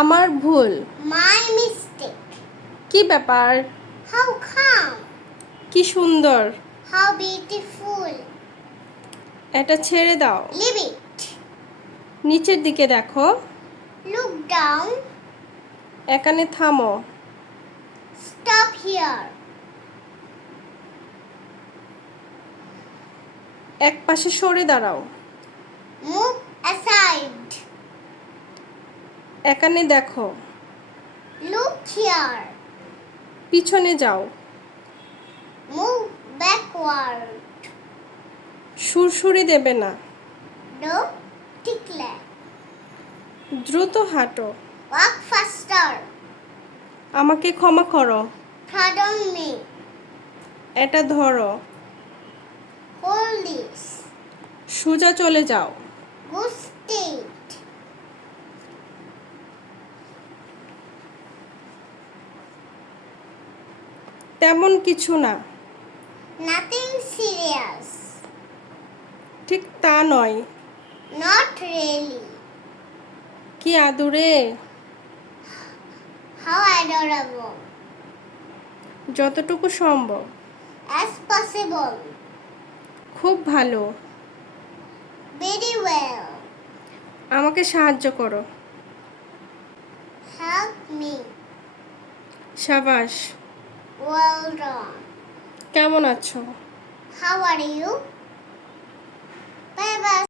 আমার ভুল। My mistake কি ব্যাপার? হাউ কাম কি সুন্দর। হাউ বিউটিফুল এটা ছেড়ে দাও। লিভ ইট নিচের দিকে দেখো। লুক ডাউন এখানে থামো। স্টপ হিয়ার এক পাশে সরে দাঁড়াও। মুভ অ্যাসাইড এখানে দেখো। লুক হিয়ার পিছনে যাও। মুভ ব্যাকওয়ার্ড সুরসুরি দেবে না। নো টিকলে দ্রুত হাঁটো। ওয়াক ফাস্টার আমাকে ক্ষমা করো। থাডন মি এটা ধরো। হোল্ড সোজা চলে যাও। গুস্টিং তেমন কিছু না। নাথিং সিরিয়াস ঠিক তা নয়। নট রিয়েলি কি আদুরে? হাউ অ্যাডোরেবল যতটুকু সম্ভব। অ্যাজ পসিবল খুব ভালো। ভেরি ওয়েল আমাকে সাহায্য করো। হেল্প মি সাবাস। Well done. কেমন আছো How are you? Bye bye.